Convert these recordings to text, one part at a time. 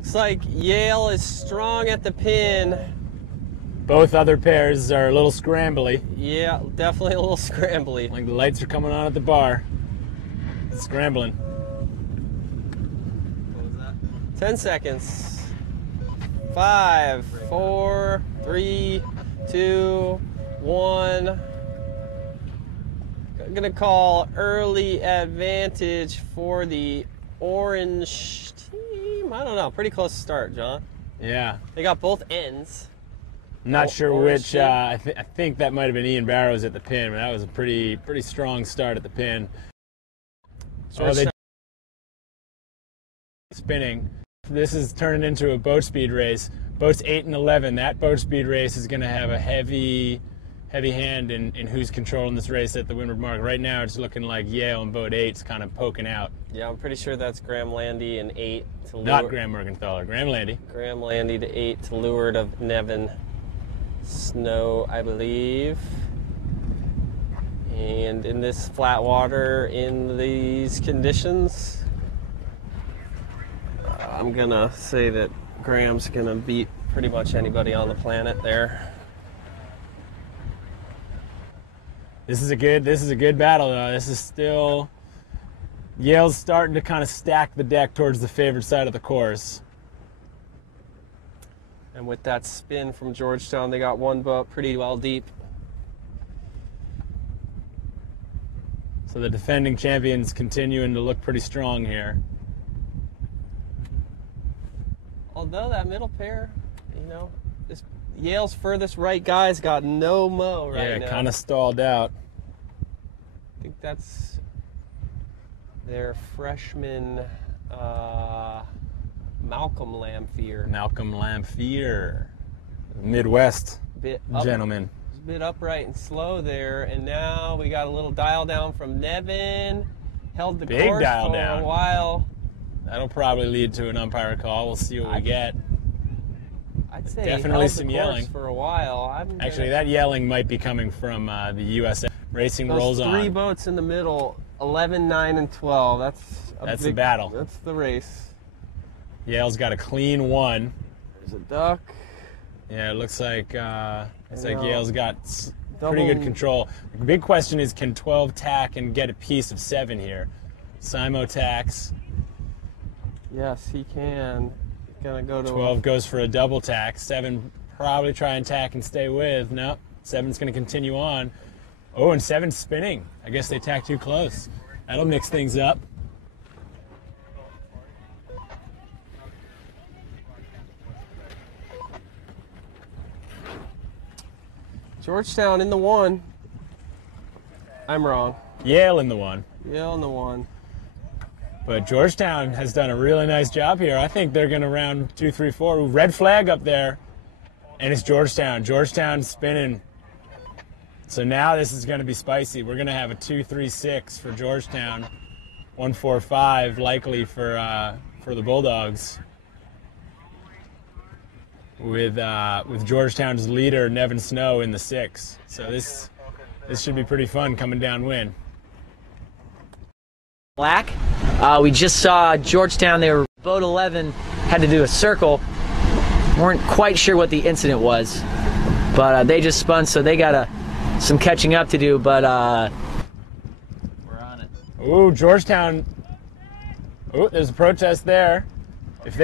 Looks like Yale is strong at the pin. Both other pairs are a little scrambly. Yeah, definitely a little scrambly. Like the lights are coming on at the bar. Scrambling. What was that? 10 seconds. 5, 4, 3, 2, 1. I'm gonna call early advantage for the orange team. I don't know. Pretty close to start, John. Yeah. They got both ends. I'm not sure which. team. I think that might have been Ian Barrows at the pin, but that was a pretty strong start at the pin. Spinning. This is turning into a boat speed race. Boats 8 and 11. That boat speed race is going to have a heavy hand in who's controlling this race at the Windward Mark. Right now, it's looking like Yale and boat 8's kind of poking out. Yeah, I'm pretty sure that's Graham Landy and 8 to lure. Not Graham Mergenthaler. Graham Landy. Graham Landy to 8 to leeward of Nevin Snow, I believe. And in this flat water, in these conditions, I'm gonna say that Graham's gonna beat pretty much anybody on the planet there. This is a good battle though. This is still Yale's starting to kind of stack the deck towards the favorite side of the course. And with that spin from Georgetown, they got one boat pretty well deep. So the defending champions continuing to look pretty strong here. Although that middle pair, you know, this Yale's furthest right guy's got no mo right now. Yeah, kind of stalled out. I think that's their freshman Malcolm Lamphere. Malcolm Lamphere, Midwest gentleman. A bit upright and slow there, and now we got a little dial down from Nevin. Held the Big course dial for down. a while. That'll probably lead to an umpire call. We'll see what we get. I'd say Definitely held some the yelling for a while. Actually, that yelling might be coming from the USA. Racing rolls on. Three boats in the middle, 11, 9, and 12. That's the battle. That's the race. Yale's got a clean one. There's a duck. Yeah, it looks like Yale's got Double. pretty good control. The big question is, can 12 tack and get a piece of 7 here? Simo tacks. Yes, he can. He's gonna go to 12 goes for a double tack. 7 probably try and tack and stay with. No, 7's going to continue on. Oh, and 7's spinning. I guess they tack too close. That'll mix things up. Georgetown in the 1. I'm wrong. Yale in the 1. Yale in the 1. But Georgetown has done a really nice job here. I think they're going to round 2, 3, 4. Red flag up there, and it's Georgetown. Georgetown spinning. So now this is going to be spicy. We're going to have a 2, 3, 6 for Georgetown. 1, 4, 5 likely for the Bulldogs. With Georgetown's leader Nevin Snow in the 6. So this should be pretty fun coming downwind. Black. We just saw Georgetown. They were boat 11, had to do a circle. Weren't quite sure what the incident was, but they just spun, so they got some catching up to do. But we're on it. Ooh, Georgetown. Ooh, there's a protest there. If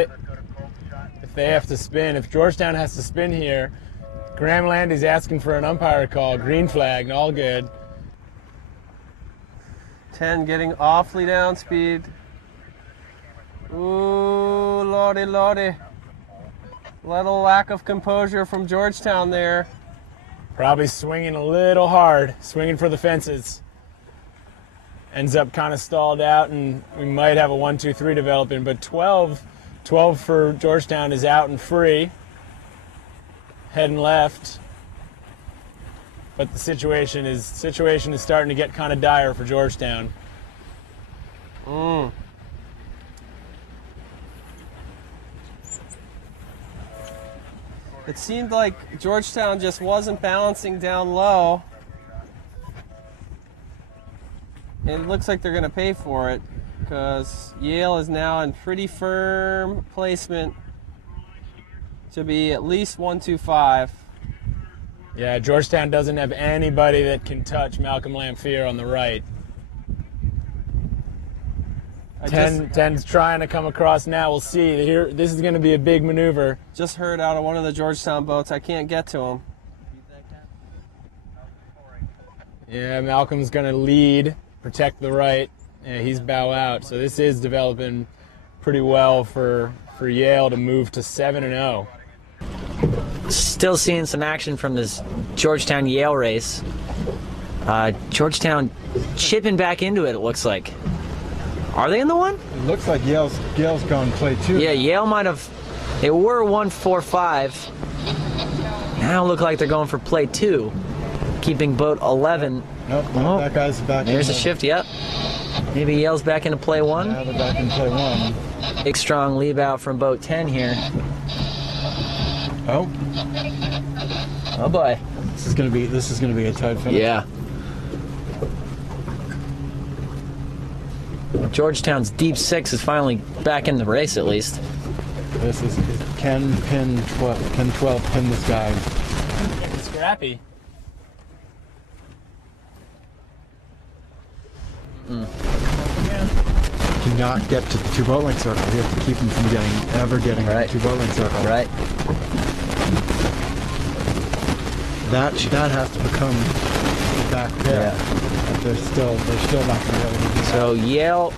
they have to spin, if Georgetown has to spin here, Graham Landy's asking for an umpire call. Green flag, all good. 10 getting awfully down speed. Ooh, lordy, lordy. Little lack of composure from Georgetown there. Probably swinging a little hard, swinging for the fences. Ends up kind of stalled out, and we might have a 1, 2, 3 developing, but 12 for Georgetown is out and free. Heading left. But the situation is starting to get kind of dire for Georgetown. It seemed like Georgetown just wasn't balancing down low. And it looks like they're going to pay for it, because Yale is now in pretty firm placement Should be at least 125. Yeah, Georgetown doesn't have anybody that can touch Malcolm Lamphere on the right. 10's trying to come across now. We'll see. Here, this is going to be a big maneuver. Just heard out of one of the Georgetown boats. I can't get to him. Yeah, Malcolm's going to lead, protect the right. Yeah, he's bow out. So this is developing pretty well for Yale to move to 7-0. Still seeing some action from this Georgetown-Yale race. Georgetown chipping back into it, it looks like. Are they in the one? It looks like Yale's going to play 2. Yeah, Yale might have. They were 145. Now look like they're going for play 2, keeping boat 11. Nope, Oh, that guy's back. There's a shift. Yep. Maybe Yale's back into play 1. Now they're back in play 1. Big strong leave out from boat 10 here. Oh, Oh boy. this is going to be a tight finish. Yeah. Georgetown's deep 6 is finally back in the race, at least. This is Ken 12 pin this guy. Scrappy. Cannot get to the 2 boat length circle. You have to keep him from ever getting Right. to the 2 boat length circle. Right. That has to become back there. Yeah. But they're still not going to be able to do that. So Yale,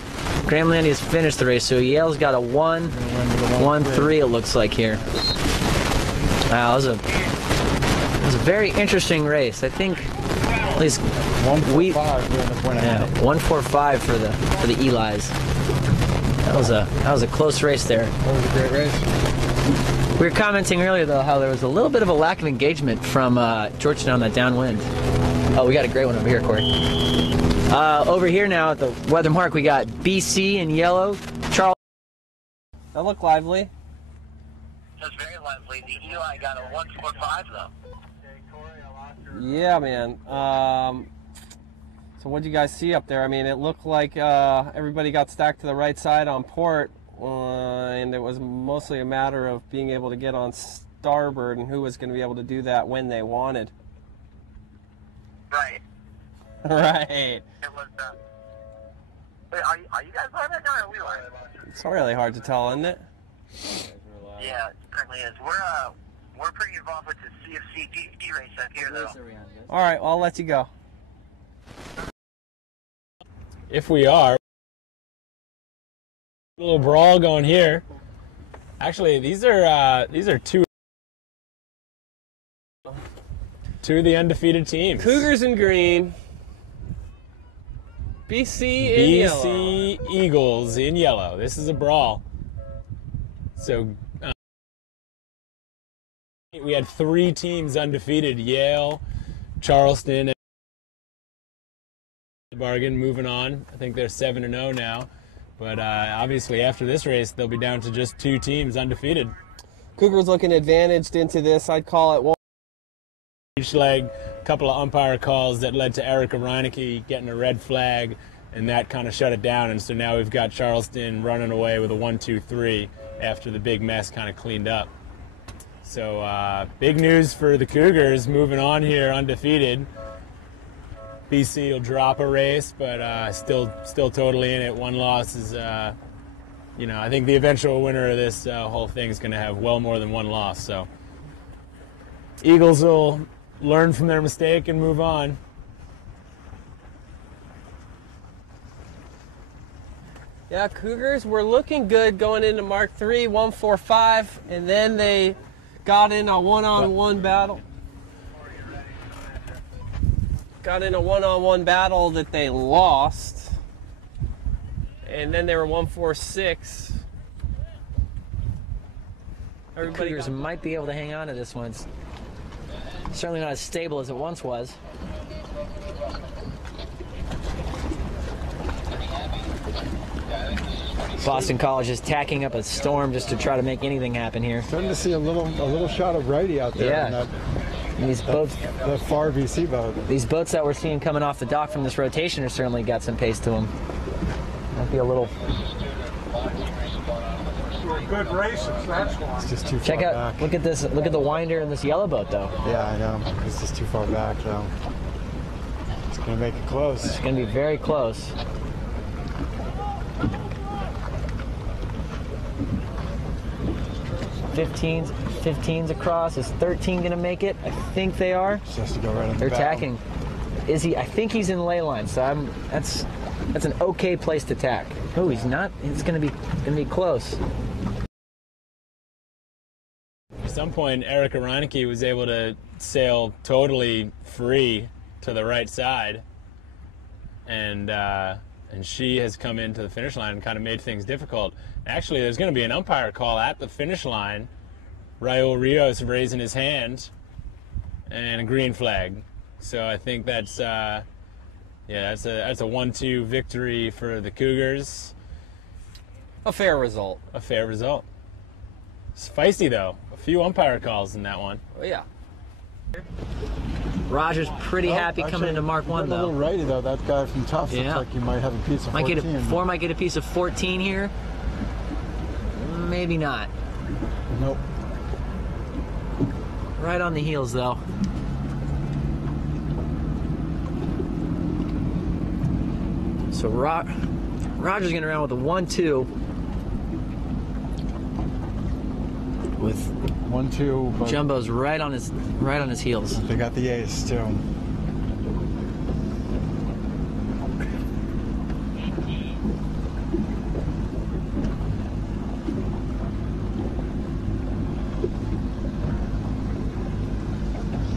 Graham Landy has finished the race. So Yale's got a 1-3 it looks like here. Wow, it was a very interesting race. I think at least 145 we're in the point yeah, 145 for the Elis. That was a close race there. That was a great race. We were commenting earlier though how there was a little bit of a lack of engagement from Georgetown on that downwind. Oh, we got a great one over here, Corey. Over here now at the weather mark, we got BC in yellow, Charleston. That looked lively. That's very lively. The Eli got a 145 though. Yeah, man. So what did you guys see up there? I mean, it looked like everybody got stacked to the right side on port, and it was mostly a matter of being able to get on starboard and who was going to be able to do that when they wanted. Right. Right. It was. Wait, are you guys live right now, or are we live? It's really hard to tell, isn't it? Yeah, it certainly is. We're pretty involved with the CFC GD race up here, though. All right, well, I'll let you go. If we are. A little brawl going here. Actually, these are two of the undefeated teams. Cougars in green. BC in yellow. BC Eagles in yellow. This is a brawl. So we had 3 teams undefeated: Yale, Charleston, and bargain. Moving on, I think they're 7-0 now. But obviously, after this race, they'll be down to just 2 teams undefeated. Cougars looking advantaged into this. I'd call it one. Each leg, a couple of umpire calls that led to Erica Reinecke getting a red flag, and that kind of shut it down. And so now we've got Charleston running away with a 1-2-3 after the big mess kind of cleaned up. So big news for the Cougars, moving on here undefeated. BC will drop a race, but still totally in it. 1 loss is, I think the eventual winner of this whole thing is going to have well more than 1 loss. So Eagles will learn from their mistake and move on. Yeah, Cougars were looking good going into Mark III, 145, and then they got in a one-on-one battle. Got in a one-on-one battle that they lost, and then they were 146. The Cougars might be able to hang on to this one. It's certainly not as stable as it once was. Boston College is tacking up a storm just to try to make anything happen here. Starting to see a little shot of righty out there. Yeah. These boats, the far VC boat. These boats that we're seeing coming off the dock from this rotation have certainly got some pace to them. Might be a little Good races, that's why. It's just too Check far out, back. look at this, look at the winder in this yellow boat though. Yeah, I know. It's just too far back, though. It's going to make it close. It's gonna be very close. Fifteen's across. Is 13 gonna make it? I think they are. Just has to go right on the They're bow. tacking. Is he? I think he's in ley line. So that's an okay place to tack. Oh, he's not. It's gonna be close. At some point, Erica Reinecke was able to sail totally free to the right side, and she has come into the finish line and kind of made things difficult. Actually, there's going to be an umpire call at the finish line. Raul Rios raising his hand, and a green flag. So I think that's that's a 1-2 victory for the Cougars. A fair result. A fair result. It's feisty though. A few umpire calls in that one. Oh, yeah. Roger's pretty happy coming Actually, into Mark 1 A though. little righty though. That guy from Tufts Yeah. looks like he might have a piece of Might 14. might get a piece of 14 here. Maybe not. Nope. Right on the heels though. So Roger's getting around with a 1-2 with 1-2, but Jumbo's right on his heels. they got the ace too.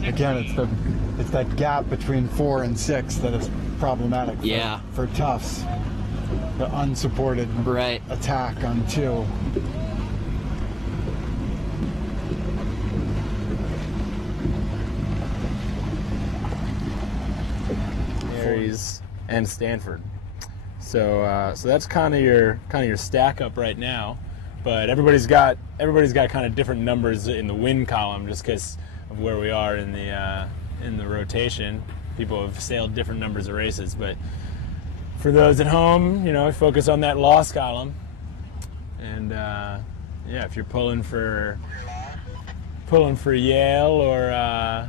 Again, it's that gap between 4 and 6 that is problematic for Tufts. The unsupported Right. attack on 2. Aries and Stanford. So that's kind of your stack up right now. But everybody's got kind of different numbers in the win column just because of where we are in the rotation. People have sailed different numbers of races, but for those at home, focus on that loss column. And if you're pulling for Yale or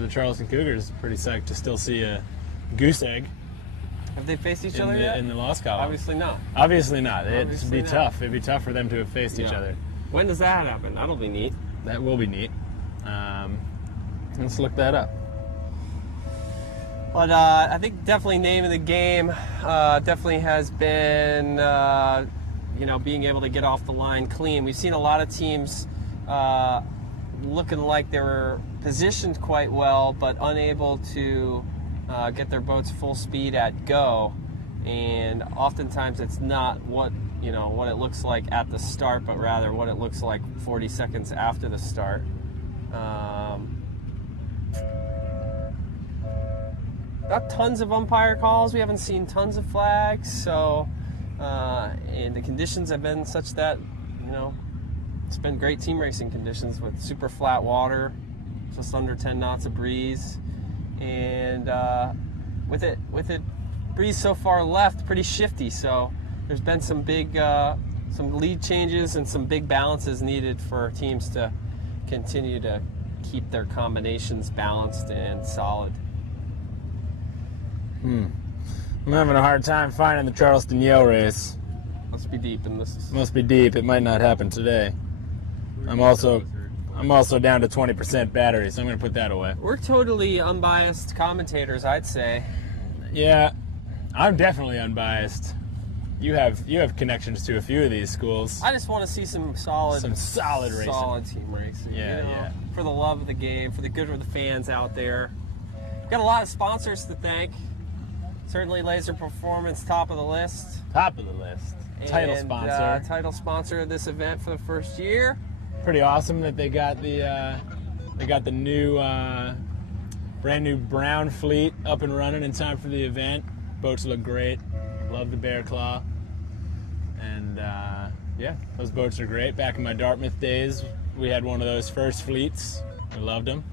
the Charleston Cougars, pretty psyched to still see a goose egg Have they faced each other yet? in the loss column. Obviously not. Obviously not. It'd Obviously be not. tough. It'd be tough for them to have faced each Yeah. other. When does that happen? That'll be neat. That will be neat. Let's look that up. But I think definitely name of the game definitely has been being able to get off the line clean. We've seen a lot of teams looking like they were positioned quite well, but unable to get their boats full speed at go. And oftentimes it's not what it looks like at the start, but rather what it looks like 40 seconds after the start. Not tons of umpire calls. We haven't seen tons of flags. So, and the conditions have been such that, it's been great team racing conditions with super flat water, just under 10 knots of breeze, and with it breeze so far left, pretty shifty. So there's been some big, some lead changes and some big balances needed for teams to continue to keep their combinations balanced and solid. I'm having a hard time finding the Charleston Yale race. Must be deep in this. Must be deep. It might not happen today. I'm also down to 20% battery, so I'm going to put that away. We're totally unbiased commentators, I'd say. Yeah, I'm definitely unbiased. You have connections to a few of these schools. I just want to see some solid racing. Solid team racing. Yeah. For the love of the game, for the good of the fans out there. Got a lot of sponsors to thank. Certainly Laser Performance, top of the list. Top of the list. Title sponsor. Title sponsor of this event for the first year. Pretty awesome that they got the new brand new brown fleet up and running in time for the event. Boats look great. Love the Bear Claw. And those boats are great. Back in my Dartmouth days, we had one of those first fleets. We loved them.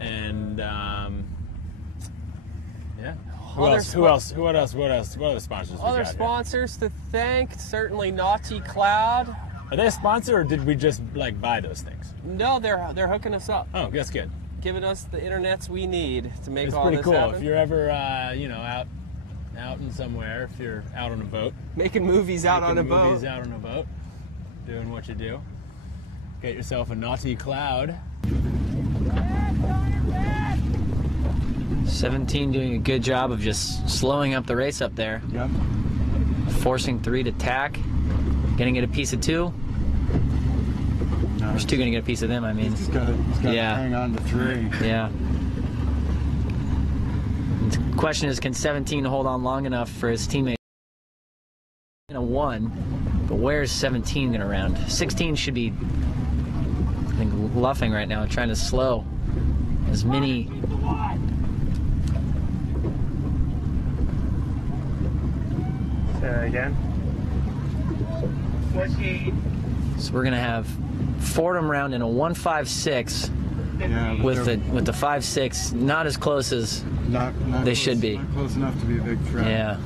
And Who else? What other sponsors we Other got sponsors to thank, certainly Naughty Cloud. here? Are they a sponsor, or did we just like buy those things? No, they're hooking us up, Oh, that's good. giving us the internets we need to make It's all pretty this cool. happen. If you're ever, out in somewhere, if you're out on a boat, Making movies out on a boat. movies out on a boat, doing what you do, get yourself a Naughty Cloud. 17 doing a good job of just slowing up the race up there. Yep. Forcing 3 to tack. Gonna get a piece of 2. There's 2 gonna get a piece of them, I mean. He's got to Yeah. hang on to 3. Yeah. The question is, can 17 hold on long enough for his teammate? In a 1, but where's 17 gonna round? 16 should be, I think, luffing right now, trying to slow as many. Say that again. So we're gonna have Fordham round in a 1.56 Yeah, with they're the 5.6, not as close as not they close, should be. Not close enough to be a big threat. yeah.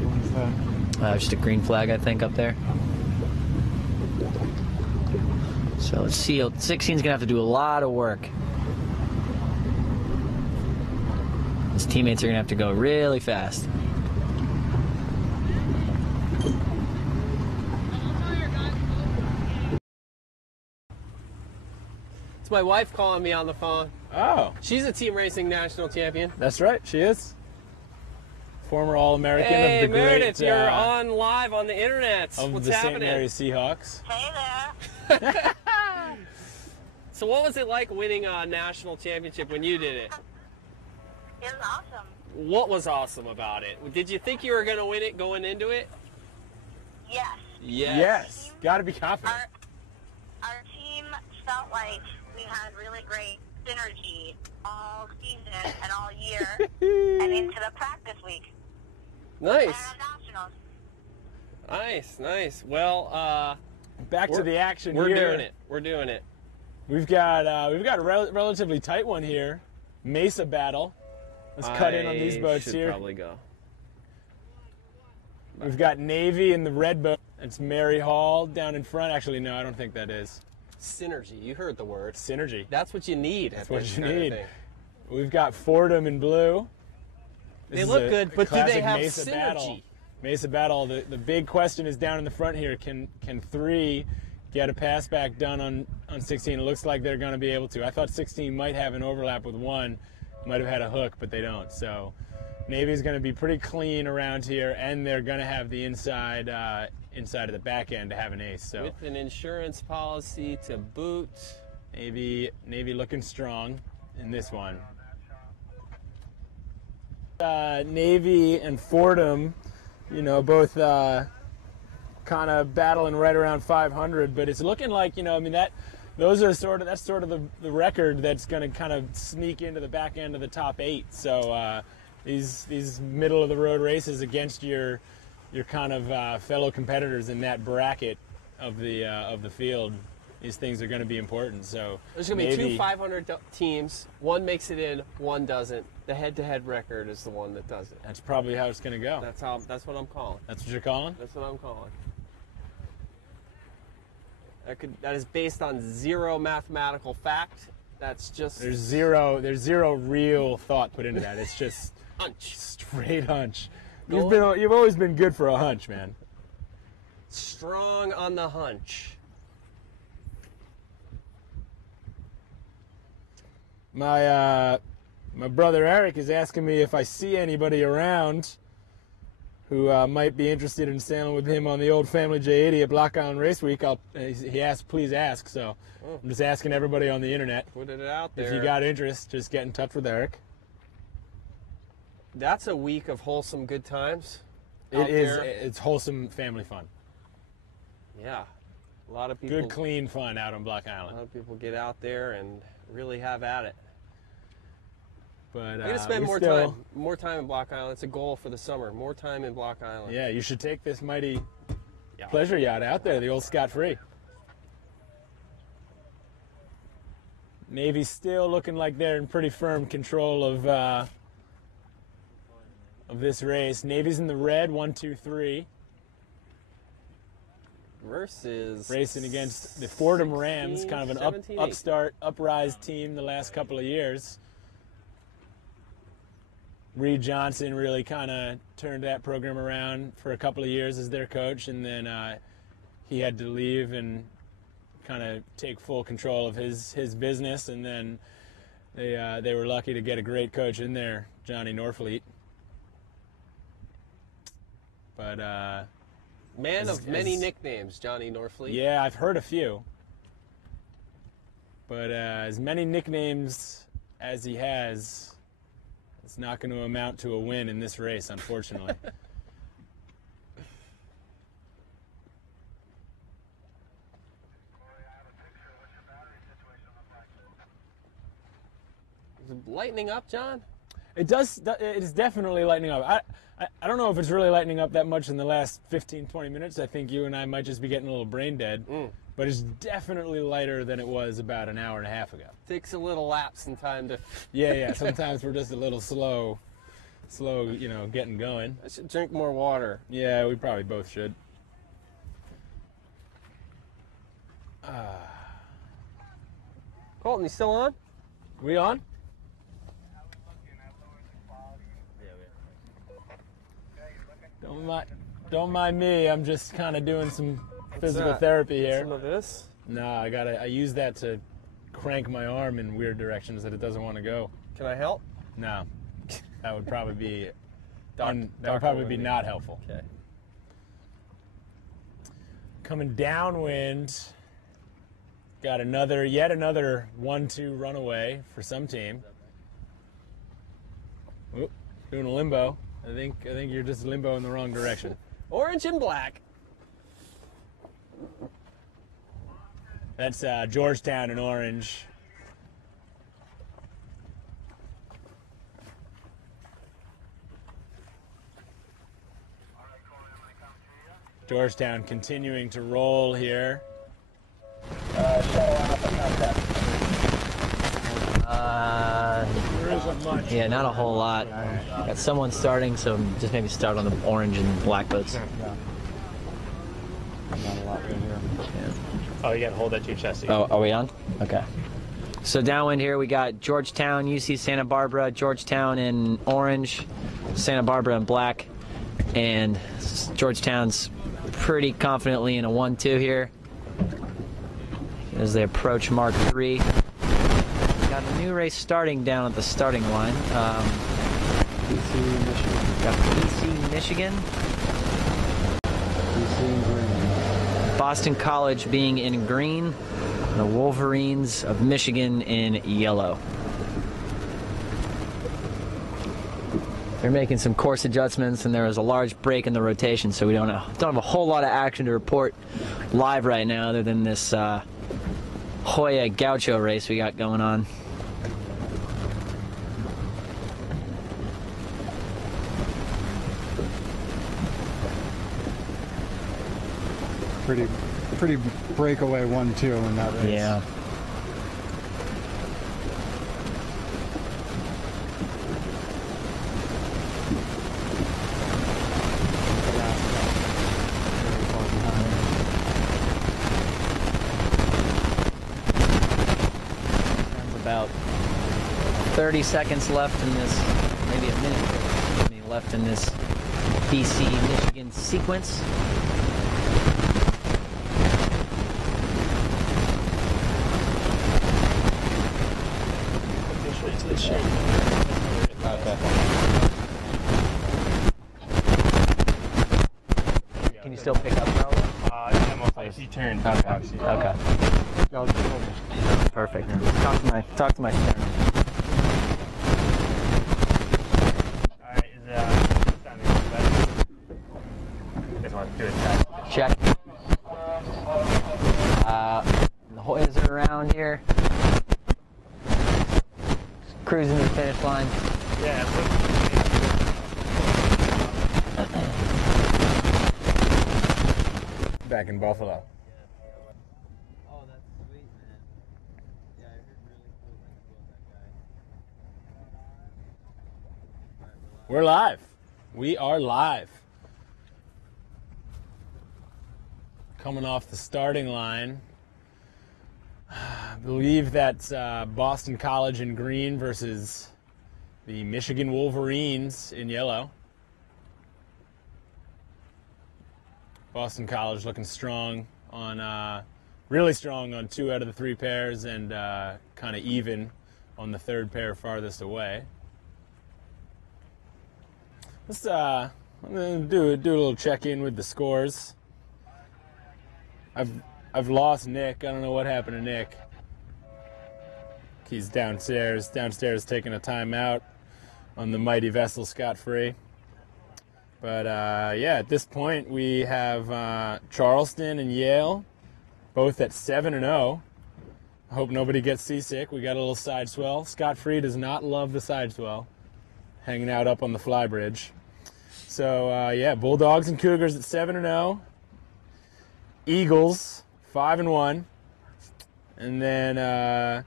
What is that? Just a green flag, I think, up there. So let's see. 16's gonna have to do a lot of work. His teammates are gonna have to go really fast. It's my wife calling me on the phone. Oh, She's a team racing national champion. that's right. She is. Former All-American Hey, of the Meredith, great, you're on live on the internet. of What's the St. happening? Mary's Seahawks. Hey there. So what was it like winning a national championship when you did it? It was awesome. What was awesome about it? Did you think you were going to win it going into it? Yes. Yes, got to be confident. Our team felt like we had really great synergy all season and all year and into the practice week and Nice. our nationals. Nice. Well, Back to the action we're here. doing it. We're doing it. We've got a relatively tight one here. Mesa battle. Let's cut in on these boats should here. Probably go. We've got Navy in the red boat. It's Mary Hall down in front. Actually, no, I don't think that is. Synergy. You heard the word. Synergy. That's what you need. That's what you need. We've got Fordham in blue. This They is look a good, but do they classic have Mesa synergy? battle. Mesa battle. The big question is down in the front here. Can 3 get a pass back done on 16? It looks like they're going to be able to. I thought 16 might have an overlap with 1, might have had a hook, but they don't. So Navy's going to be pretty clean around here, and they're going to have the inside of the back end to have an ace. So With an insurance policy to boot. Navy looking strong in this one. Navy and Fordham, both kind of battling right around 500, but it's looking like, that's sort of the record that's going to kind of sneak into the back end of the top 8. So these middle of the road races against your kind of fellow competitors in that bracket of the field, these things are going to be important. So There's going to be 2 500 teams. One makes it in, one doesn't. The head-to-head record is the one that does it. That's probably how it's going to go. That's what I'm calling. That's what you're calling? That's what I'm calling. That is based on zero mathematical fact. That's just There's zero real thought put into that. It's just hunch. straight hunch. Go You've always been good for a hunch, man. Strong on the hunch. My brother Eric is asking me if I see anybody around who might be interested in sailing with him on the old Family J80 at Block Island Race Week. He asked, please ask. So I'm just asking everybody on the internet. Put it out there. If you got interest, just get in touch with Eric. That's a week of wholesome good times. It is. It's wholesome family fun. Yeah. A lot of people. Good, clean fun out on Block A Island. lot of people get out there and really have at it. But I'm gonna spend more time in Block Island. It's a goal for the summer. More time in Block Island. Yeah, you should take this mighty pleasure yacht out there, the old Scott Free. Navy's still looking like they're in pretty firm control of this race. Navy's in the red, 1, 2, 3. Versus racing against the Fordham Rams, kind of an upstart, uprise team the last couple of years. Reed Johnson really kind of turned that program around for a couple of years as their coach, and then he had to leave and kind of take full control of his business, and then they were lucky to get a great coach in there, Johnny Norfleet. But man of many nicknames, Johnny Norfleet. Yeah, I've heard a few. But as many nicknames as he has, it's not going to amount to a win in this race, unfortunately. Is it lightening up, John? It does. It is definitely lightening up. I don't know if it's really lightening up that much in the last 15, 20 minutes. I think you and I might just be getting a little brain dead. But it's definitely lighter than it was about an hour and a half ago. Takes a little lapse in time to... Yeah. Sometimes we're just a little slow, getting going. I should drink more water. Yeah, we probably both should. Colton, you still on? We on? Don't mind me. I'm just kind of doing some physical therapy here. Some of this? No, I use that to crank my arm in weird directions that it doesn't want to go. Can I help? No, that would probably be not helpful. Okay. Coming downwind, got yet another 1-2 runaway for some team. Oop, doing a limbo. I think you're just limbo in the wrong direction. Orange and black. That's Georgetown in orange. Georgetown continuing to roll here. There isn't much. Yeah, not a whole lot. Got someone starting, so just maybe start on the orange and black boats. Yeah. Not a lot right here. Yeah. Oh, you got to hold that to your chest. Oh, are we on? Okay. So downwind here, we got Georgetown, UC Santa Barbara, Georgetown in orange, Santa Barbara in black, and Georgetown's pretty confidently in a 1-2 here as they approach Mark 3. Got a new race starting down at the starting line. Got PC Michigan. Boston College being in green. The Wolverines of Michigan in yellow. They're making some course adjustments, and there was a large break in the rotation, so we don't have a whole lot of action to report live right now, other than this Hoya Gaucho race we got going on. Pretty breakaway 1-2 in that race. Yeah. About 30 seconds left in this, maybe a minute left in this BC Michigan sequence. Can you still pick up, Charlie? Yeah, most likely. He turned. Okay. Perfect. Talk to my steering. Alright, is this time better? Just want to do a check. Check. The Hoyas are around here. Cruising to the finish line. Yeah. Back in Buffalo. Oh, that's sweet, man. Yeah, I heard really. We're live. We are live. Coming off the starting line. I believe that's Boston College in green versus the Michigan Wolverines in yellow. Boston College looking strong on, really strong on 2 out of the 3 pairs, and kind of even on the 3rd pair farthest away. Let's I'm gonna do a little check-in with the scores. I've lost Nick. I don't know what happened to Nick. He's downstairs taking a timeout on the mighty vessel scot-free. But yeah, at this point we have Charleston and Yale both at 7-0. I hope nobody gets seasick. We got a little side swell. Scot-free does not love the side swell, hanging out up on the fly bridge. So yeah, Bulldogs and Cougars at 7-0. Eagles 5-1. And then at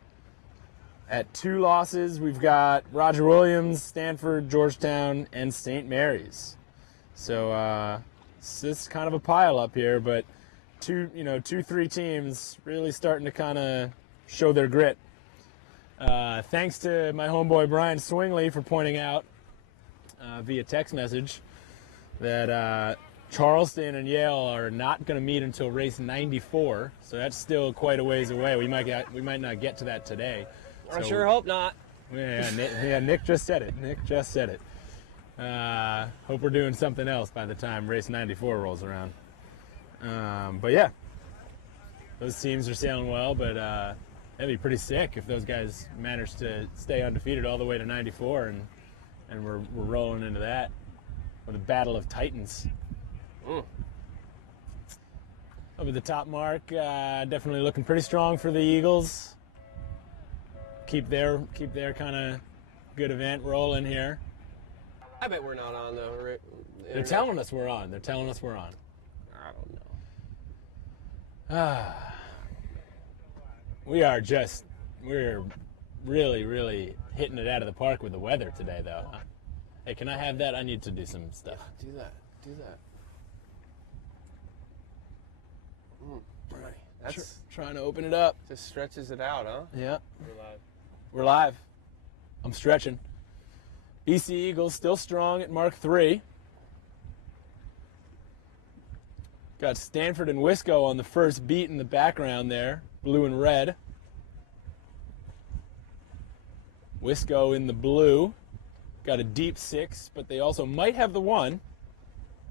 2 losses, we've got Roger Williams, Stanford, Georgetown, and St. Mary's. So it's just kind of a pile up here, but 3 teams really starting to kind of show their grit. Thanks to my homeboy Brian Swingley for pointing out via text message that Charleston and Yale are not going to meet until race 94, so that's still quite a ways away. We might not get to that today. I sure hope not. Yeah, Nick just said it. Hope we're doing something else by the time race 94 rolls around. But yeah, those teams are sailing well, but that'd be pretty sick if those guys manage to stay undefeated all the way to 94, and we're rolling into that with a battle of titans. Over the top mark, definitely looking pretty strong for the Eagles. Keep their kind of good event rolling here. I bet we're not on though. They're telling us we're on. I don't know. We're really, really hitting it out of the park with the weather today, though. Huh? Hey, can I have that? I need to do some stuff. Do that. Right. That's trying to open it up. just stretches it out, huh? Yeah. We're live. We're live. I'm stretching. BC Eagles still strong at Mark 3. Got Stanford and Wisco on the first beat in the background there, blue and red. Wisco in the blue. Got a deep 6, but they also might have the 1.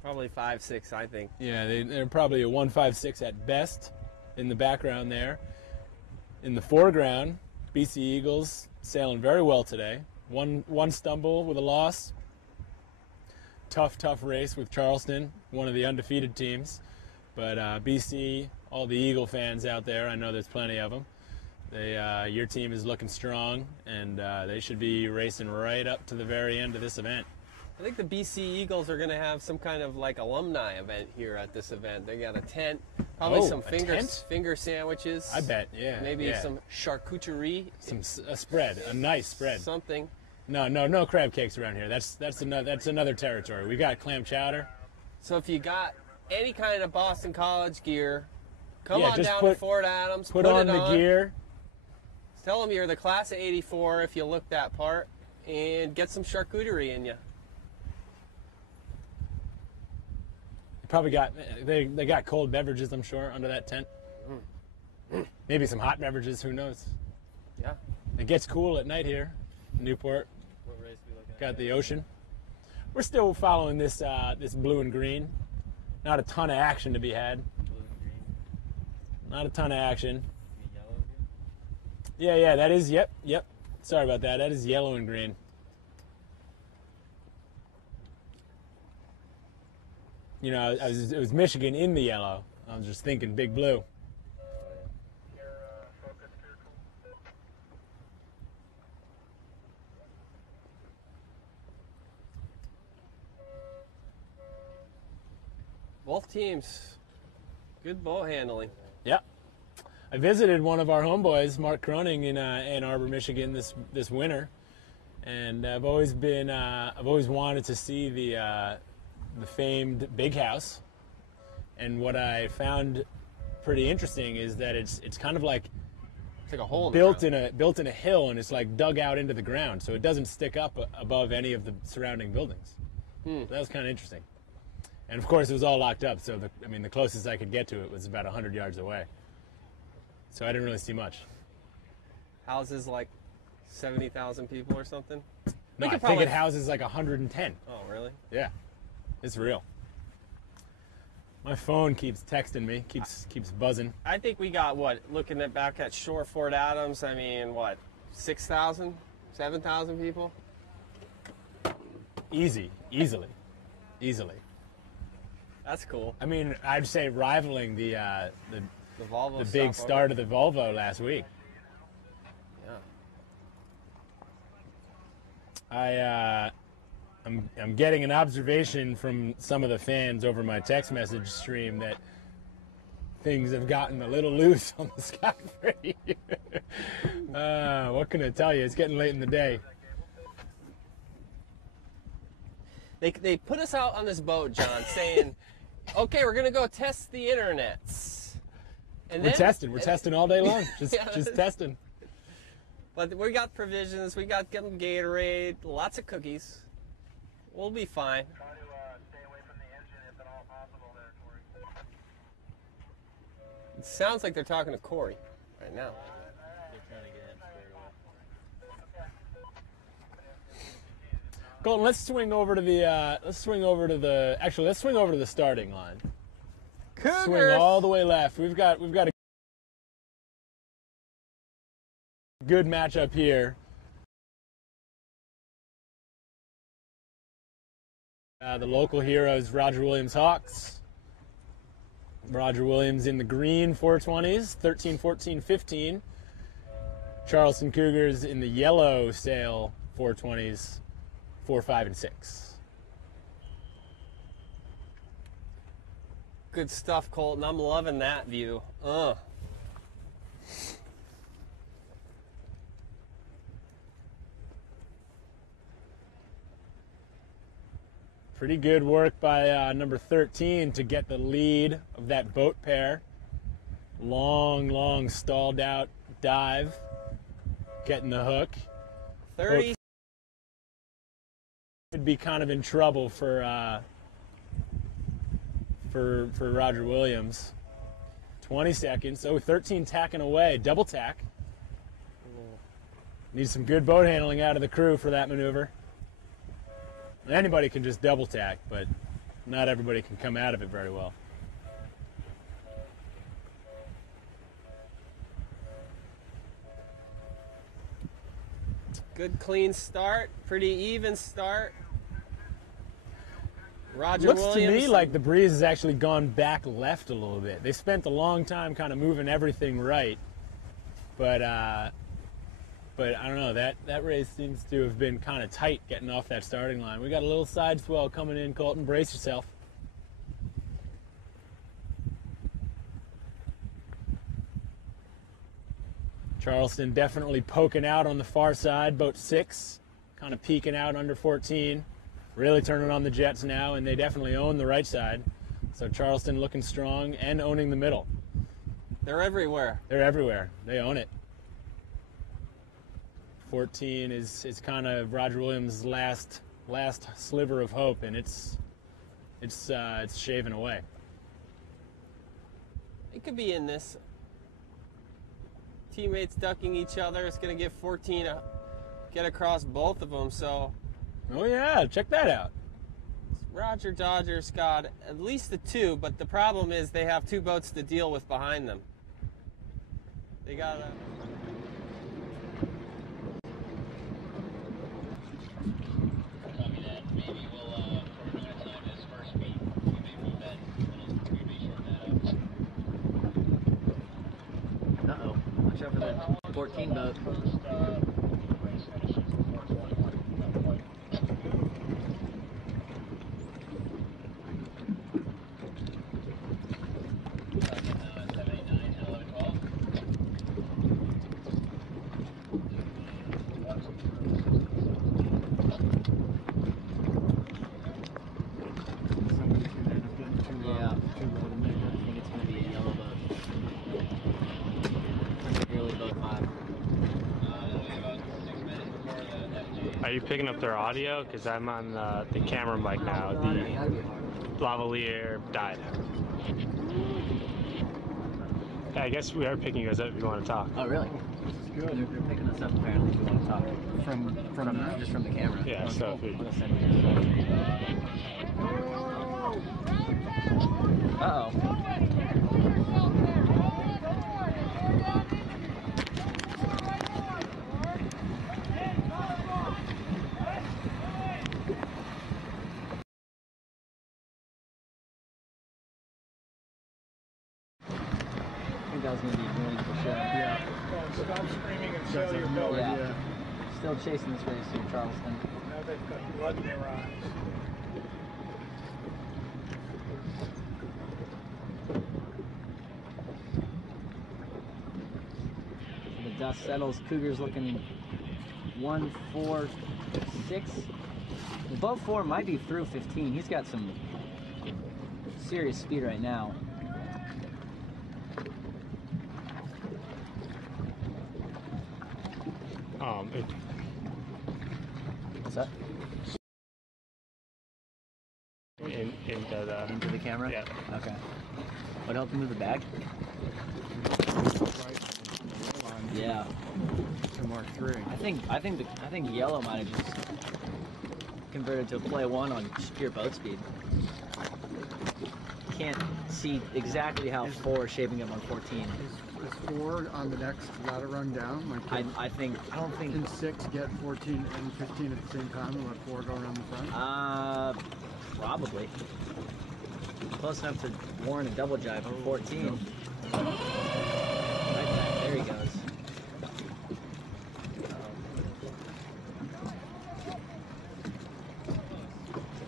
Probably 5-6, I think. Yeah, they're probably a 1.56 at best in the background there. In the foreground, BC Eagles sailing very well today. One stumble with a loss. Tough race with Charleston, one of the undefeated teams. But BC, all the Eagle fans out there, I know there's plenty of them. Your team is looking strong, and they should be racing right up to the very end of this event. I think the BC Eagles are going to have some kind of like alumni event here at this event. They got a tent, probably some finger sandwiches. I bet, yeah. Maybe some charcuterie. A spread, a nice spread. Something. No crab cakes around here. That's another territory. We got clam chowder. So if you got any kind of Boston College gear, come on just down to Fort Adams. Put on the gear. Tell them you're the class of '84 if you look that part, and get some charcuterie in you. Probably got they got cold beverages, I'm sure, under that tent. Maybe some hot beverages. Who knows? Yeah. It gets cool at night here, in Newport. What race we looking at? Got the ocean. We're still following this this blue and green. Not a ton of action to be had. Blue and green. Not a ton of action. You mean yellow and green? Yeah, that is. Yep. Sorry about that. That is yellow and green. You know, it was Michigan in the yellow. I was just thinking big blue. Both teams, good boat handling. Yeah. I visited one of our homeboys, Mark Croning, in Ann Arbor, Michigan this winter. and I've always wanted to see the famed Big House. And what I found pretty interesting is that it's kind of like It's like a hole built in a hill, and it's like dug out into the ground, so it doesn't stick up above any of the surrounding buildings. That was kind of interesting. And of course, it was all locked up, so the closest I could get to it was about 100 yards away. So I didn't really see much. Houses like 70,000 people or something? No, I think it houses like 110. Oh, really? Yeah, it's real. My phone keeps texting me, keeps buzzing. I think we got, looking back at Shore Fort Adams, 6,000, 7,000 people? Easily. That's cool. I mean, I'd say rivaling the Volvo the big start of the Volvo last week. Yeah. I'm getting an observation from some of the fans over my text message stream that things have gotten a little loose on the Sky Free. What can I tell you? It's getting late in the day. They put us out on this boat, John, saying, okay, we're going to go test the internets. And We're testing all day long. Just testing. But we got provisions, we got Gatorade, lots of cookies. We'll be fine. Try to stay away from the engine if at all possible there, Corey. It sounds like they're talking to Corey right now. Colton, let's swing over to the starting line. Cougars! Swing all the way left. We've got a good matchup here. The local heroes, Roger Williams Hawks. Roger Williams in the green 420s, 13, 14, 15. Charleston Cougars in the yellow sail 420s, 4, 5, and 6. Good stuff, Colton. I'm loving that view. Pretty good work by number 13 to get the lead of that boat pair. Long stalled out dive, getting the hook. 30. Would be kind of in trouble for Roger Williams. 20 seconds. Oh, 13 tacking away, double tack. Needs some good boat handling out of the crew for that maneuver. Anybody can just double tack, but not everybody can come out of it very well. Good clean start, pretty even start. Roger Looks Williams. to me like the breeze has actually gone back left a little bit. They spent a long time kind of moving everything right, but I don't know, that race seems to have been kind of tight getting off that starting line. We got a little side swell coming in, Colton. Brace yourself. Charleston definitely poking out on the far side, boat 6, kind of peeking out under 14. Really turning on the jets now, and they definitely own the right side. So Charleston looking strong and owning the middle. They're everywhere. They're everywhere. They own it. 14 is kind of Roger Williams' last sliver of hope, and it's shaving away. It could be in this. Teammates ducking each other. It's going to get 14 to get across both of them. So. Oh yeah, check that out. Roger Dodger's got at least the 2, but the problem is they have 2 boats to deal with behind them. They got to. Uh-oh. Watch out for the 14 boat. Are you picking up their audio? Because I'm on the camera mic now. The lavalier died. Yeah, I guess we are picking you guys up if you want to talk. Oh, really? Good. They're picking us up apparently if we want to talk. From just from the camera. Yeah, Oh, so cool. if I'm gonna send you this. Uh-oh. I think that was going to be annoying for sure. Yeah. Stop screaming and show your no idea. Still chasing this race here, Charleston. Now they've got blood in their eyes. The dust settles. Cougars looking 1-4-6. Above 4 might be through 15. He's got some serious speed right now. What's that? Into the camera? Yeah. Okay. What helped you move the bag? Yeah. To Mark 3. I think yellow might have just converted to a play 1 on pure boat speed. Can't see exactly how 4 is shaping up on 14. Is 4 on the next ladder run down? Like I don't think. Can 6 get 14 and 15 at the same time and let 4 go around the front? Probably. Close enough to warrant a double jive for 14. Right there he goes.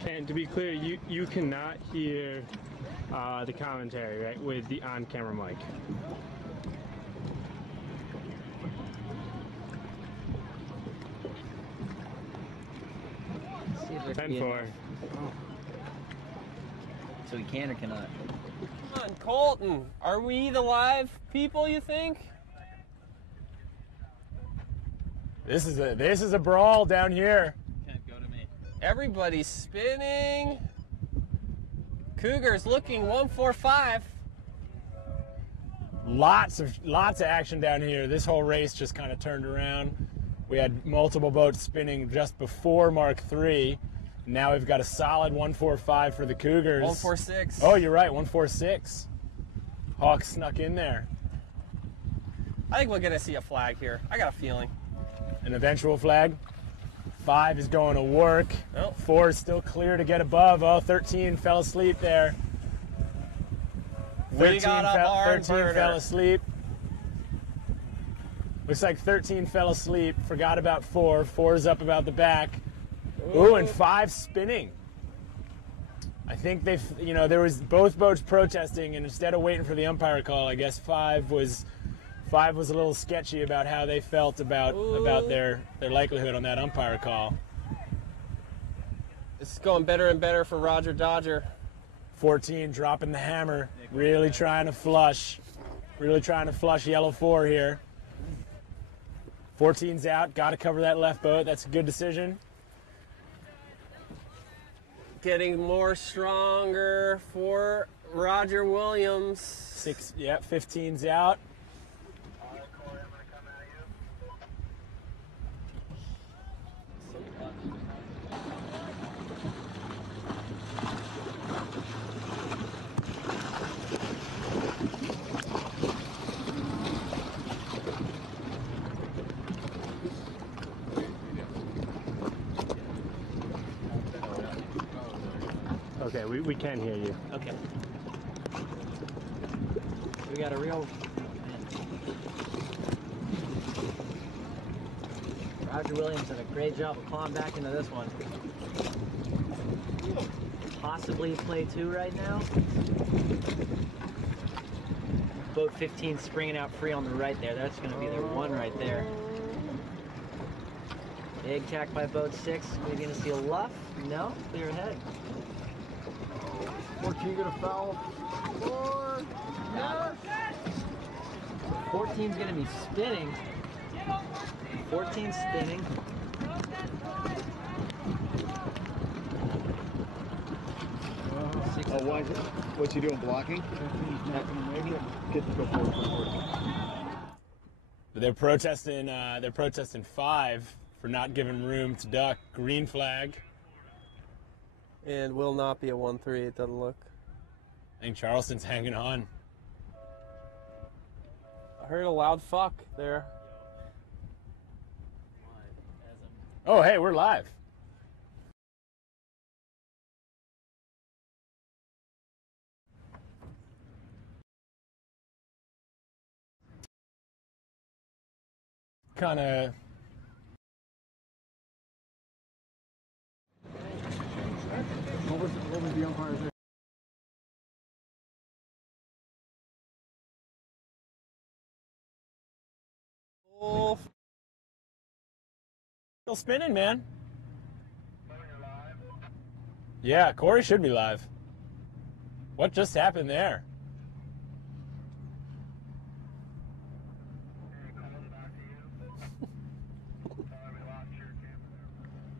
And to be clear, you cannot hear the commentary, right, with the on-camera mic. See if there can 10-4. be so he can or cannot. Come on, Colton. Are we the live people, you think? This is a brawl down here. Can't go to me. Everybody's spinning. Cougars looking 145. Lots of action down here. This whole race just kind of turned around. We had multiple boats spinning just before Mark 3. Now we've got a solid 145 for the Cougars. 146. Oh, you're right, 146. Hawk snuck in there. I think we're going to see a flag here. I got a feeling. An eventual flag. 5 is going to work. Oh. 4 is still clear to get above. Oh, 13 fell asleep there. 13 fell asleep. Looks like 13 fell asleep. Forgot about 4. 4 is up about the back. Ooh, and 5 spinning. I think there was both boats protesting, and instead of waiting for the umpire call, I guess 5 was a little sketchy about how they felt about their likelihood on that umpire call. It's going better and better for Roger Dodger. 14 dropping the hammer, really trying to flush yellow 4 here. 14's out, got to cover that left boat. That's a good decision. Getting more stronger for Roger Williams. 15's out. All right, Corey, I'm going to come at Okay, we can hear you. Okay. We got a real. Roger Williams did a great job of clawing back into this one. Possibly play 2 right now. Boat 15 springing out free on the right there. That's going to be their 1 right there. Big tack by boat 6. Are we going to see a luff? No, clear ahead. 14 gonna foul. 4. Got it. 14's going to be spinning. 14 spinning. What's he doing, blocking? He's not going to make it. Get to go forward. They're protesting 5 for not giving room to duck. Green flag. And will not be a 1-3, it doesn't look. I think Charleston's hanging on. I heard a loud fuck there. Oh, hey, we're live. Kind of. What was the umpire there? Oh, Still spinning, man. Yeah, Corey should be live. What just happened there?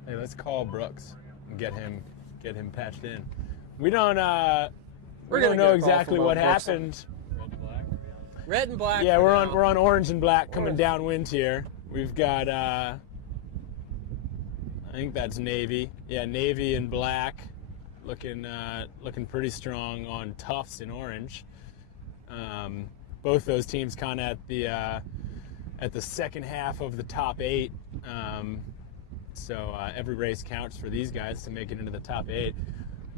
Hey, let's call Brooks and get him patched in. We don't know exactly what happened. red and black. Yeah, we're on orange and black coming downwind here. We've got I think that's navy. Yeah, navy and black, looking pretty strong on Tufts in orange. Both those teams kind of at the second half of the top 8. So every race counts for these guys to make it into the top 8.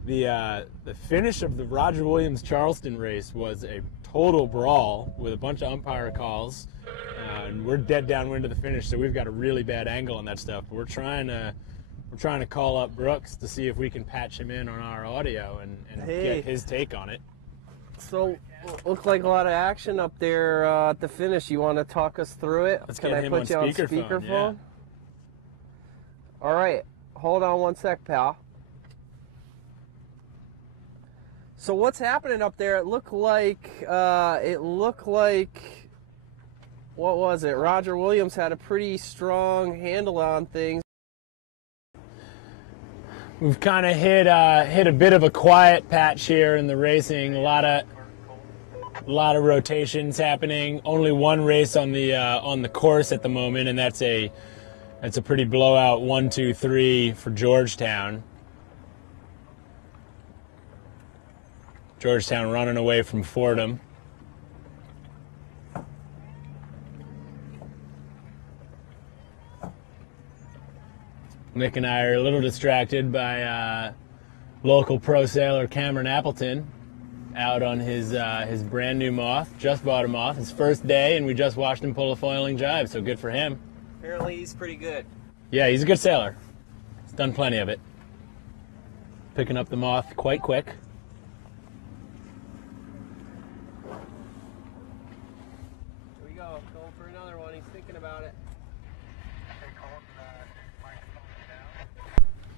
The finish of the Roger Williams Charleston race was a total brawl with a bunch of umpire calls. And we're dead downwind to the finish, so we've got a really bad angle on that stuff. But we're trying to call up Brooks to see if we can patch him in on our audio and get his take on it. So, looked like a lot of action up there at the finish. You want to talk us through it? Let's Can get I him put on you on speakerphone, speakerphone? yeah. All right, hold on one sec, pal. So what's happening up there? It looked like what was it? Roger Williams had a pretty strong handle on things. We've kind of hit a bit of a quiet patch here in the racing. A lot of rotations happening. Only one race on the course at the moment, and that's a pretty blowout 1-2-3 for Georgetown. Georgetown running away from Fordham. Nick and I are a little distracted by local pro sailor Cameron Appleton out on his brand new moth. Just bought a moth, his first day, and we just watched him pull a foiling jibe, so good for him. Apparently he's pretty good. Yeah, he's a good sailor. He's done plenty of it. Picking up the moth quite quick. Here we go. Going for another one. He's thinking about it.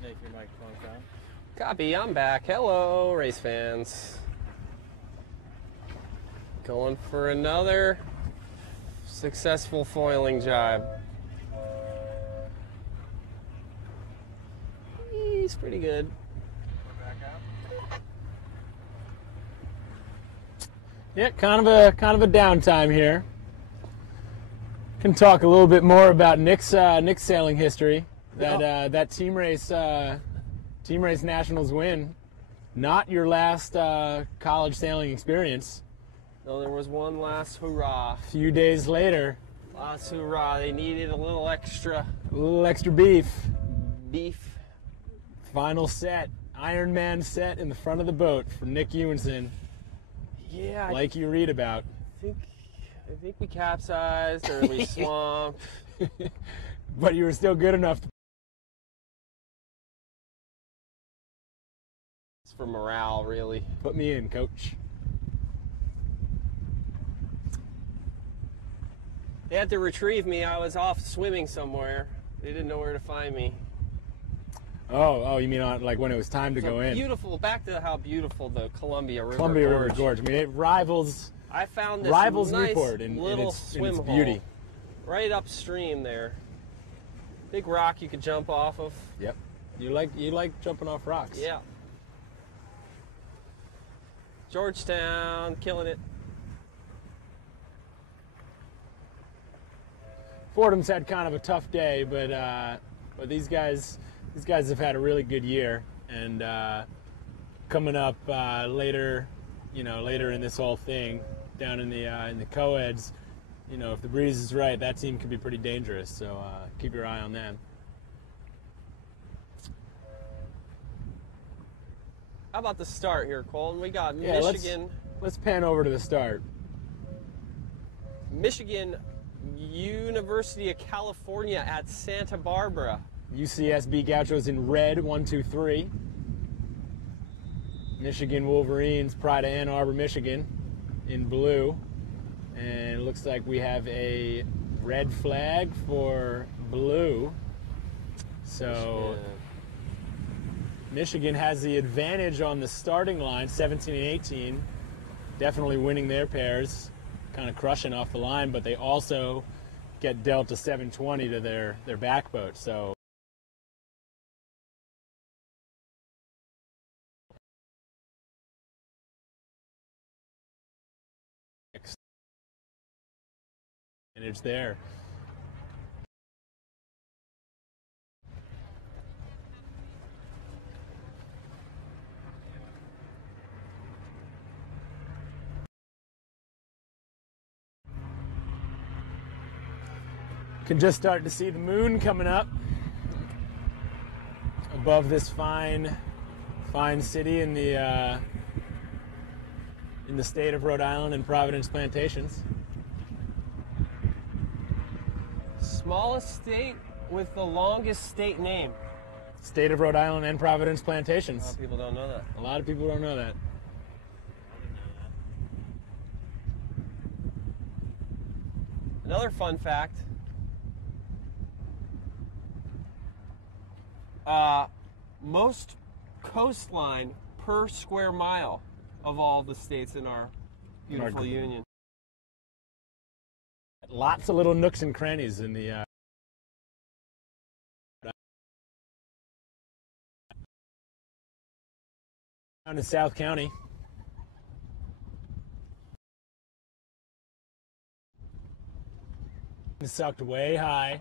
Make your microphone down. Copy. I'm back. Hello, race fans. Going for another successful foiling jibe. He's pretty good. Yeah, kind of a downtime here. Can talk a little bit more about Nick's sailing history. That team race nationals win, not your last college sailing experience. No, there was one last hurrah. A few days later, Last hurrah. They needed a little extra beef. beef. Final set, Ironman set in the front of the boat for Nick Ewenson, Yeah, like you read about. I think we capsized or we swamped. But you were still good enough to. It's for morale, really. Put me in, coach. They had to retrieve me. I was off swimming somewhere. They didn't know where to find me. Oh, you mean on, like when it was time to So go in? beautiful. Back to how beautiful the Columbia River River Gorge. I mean, it rivals I found this rivals nice Newport in little its swim hole beauty. right upstream there. Big rock you could jump off of. Yep. You like jumping off rocks. Yeah. Georgetown, killing it. Fordham's had kind of a tough day, but these guys have had a really good year, and coming up later in this whole thing, down in the co-eds, if the breeze is right, that team can be pretty dangerous. So keep your eye on them. How about the start here, Colton? We got Michigan. Let's pan over to the start. Michigan, University of California at Santa Barbara. UCSB Gauchos in red, 1, 2, 3. Michigan Wolverines, Pride of Ann Arbor, Michigan, in blue. And it looks like we have a red flag for blue. So Michigan has the advantage on the starting line, 17 and 18. Definitely winning their pairs, kind of crushing off the line, but they also get dealt a 720 to their back boat. So advantage there. Can just start to see the moon coming up above this fine city in the state of Rhode Island and Providence Plantations. Smallest state with the longest state name. State of Rhode Island and Providence Plantations. A lot of people don't know that. A lot of people don't know that. Another fun fact. Most coastline per square mile of all the states in our beautiful union. Lots of little nooks and crannies in the down in South County. It's sucked way high.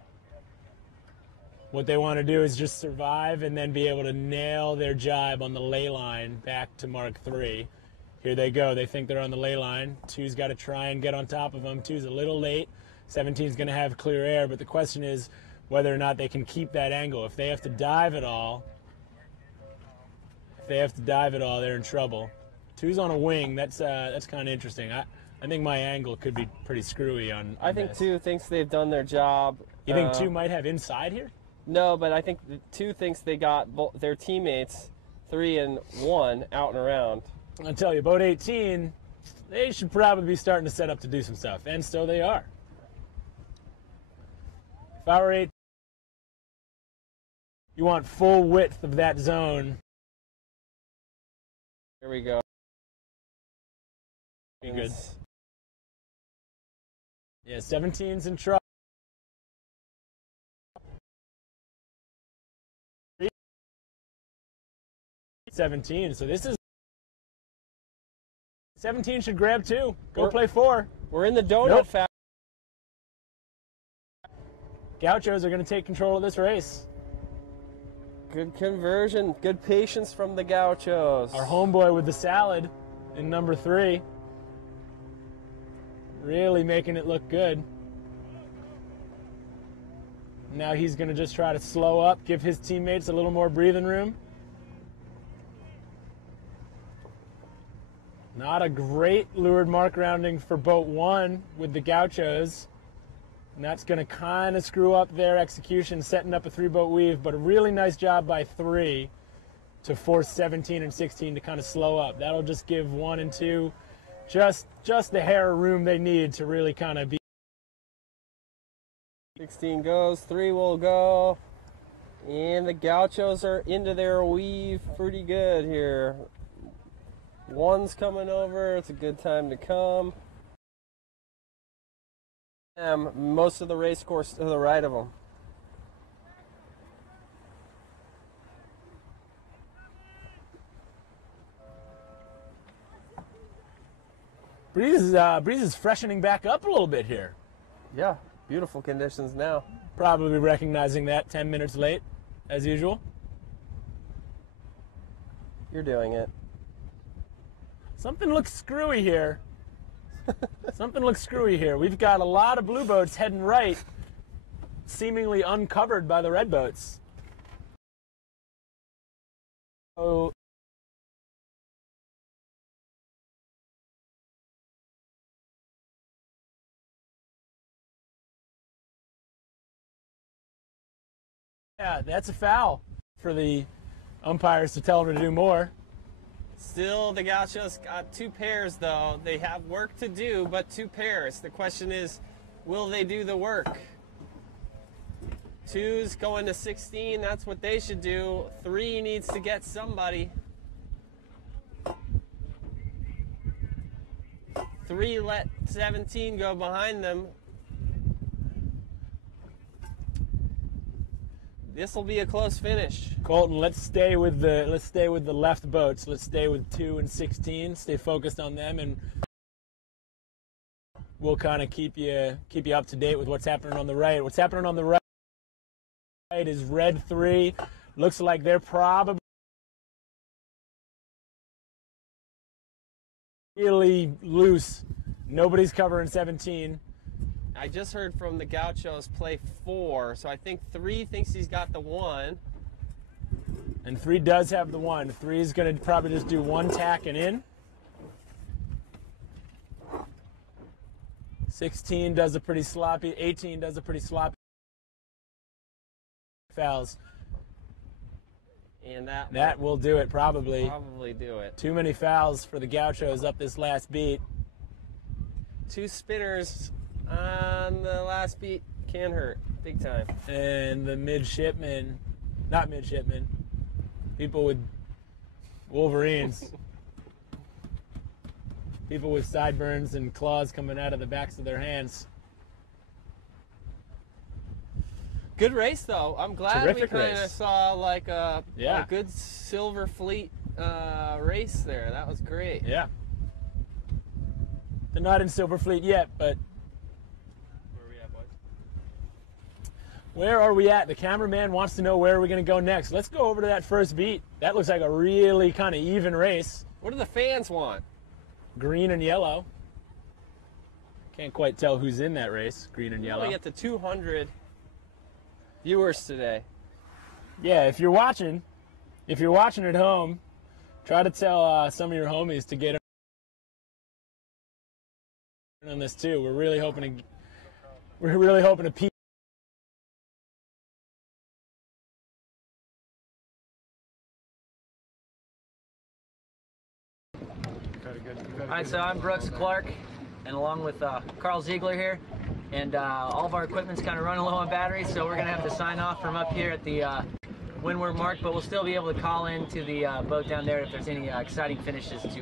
What they want to do is just survive and then be able to nail their jibe on the ley line back to Mark 3. Here they go. They think they're on the ley line. 2's got to try and get on top of them. 2's a little late. 17's going to have clear air, but the question is whether or not they can keep that angle. If they have to dive at all, they're in trouble. 2's on a wing. That's kind of interesting. I think my angle could be pretty screwy on I think this. 2 thinks they've done their job. You think 2 might have inside here? No, but I think 2 thinks they got their teammates, 3 and 1, out and around. I'll tell you, boat 18, they should probably be starting to set up to do some stuff, and so they are. If I were 8, you want full width of that zone. Here we go. Good. Yeah, 17's in trouble. 17, so this is 17 should grab 2. Go play 4. We're in the donut factory. Gauchos are going to take control of this race. Good conversion, good patience from the Gauchos. Our homeboy with the salad in number 3. Really making it look good. Now he's going to just try to slow up, give his teammates a little more breathing room. Not a great leeward mark rounding for boat 1 with the Gauchos. And that's going to kind of screw up their execution, setting up a 3-boat weave, but a really nice job by 3 to force 17 and 16 to kind of slow up. That'll just give 1 and 2 just the hair of room they need to really kind of be. 16 goes, 3 will go. And the Gauchos are into their weave pretty good here. 1's coming over. It's a good time to come. Most of the race course to the right of them. Breeze is freshening back up a little bit here. Yeah, beautiful conditions now. Probably recognizing that 10 minutes late, as usual. You're doing it. Something looks screwy here. Something looks screwy here. We've got a lot of blue boats heading right, seemingly uncovered by the red boats. Oh. Yeah, that's a foul for the umpires to tell them to do more. Still, the Gauchos got 2 pairs, though. They have work to do, but 2 pairs. The question is, will they do the work? 2's going to 16. That's what they should do. 3 needs to get somebody. 3 let 17 go behind them. This will be a close finish. Colton, let's stay with the left boats. Let's stay with 2 and 16. Stay focused on them, and we'll kind of keep you up to date with what's happening on the right. What's happening on the right is red 3. Looks like they're probably really loose. Nobody's covering 17. I just heard from the Gauchos play 4, so I think 3 thinks he's got the 1. And 3 does have the 1. 3 is going to probably just do 1 tack and in. 16 does a pretty sloppy. 18 does a pretty sloppy. Fouls. And that will do it probably. Probably do it. Too many fouls for the Gauchos up this last beat. 2 spinners on the last beat can hurt big time. And the not midshipmen, people with Wolverines, people with sideburns and claws coming out of the backs of their hands. Good race, though. I'm glad Terrific we kind of race. saw like a Yeah. good Silver Fleet race there. That was great. Yeah. They're not in Silver Fleet yet, but Where are we at, boys? where are we at? The cameraman wants to know where we're going to go next. Let's go over to that first beat. That looks like a really kind of even race. What do the fans want? Green and yellow. Can't quite tell who's in that race, green and We yellow. only get to 200 viewers today. Yeah, if you're watching at home, try to tell some of your homies to get in on this too. We're really hoping to peak. All right, so I'm Brooks Clark, and along with Carl Ziegler here, and all of our equipment's kind of running low on batteries, so we're gonna have to sign off from up here at the windward mark, but we'll still be able to call in to the boat down there if there's any exciting finishes to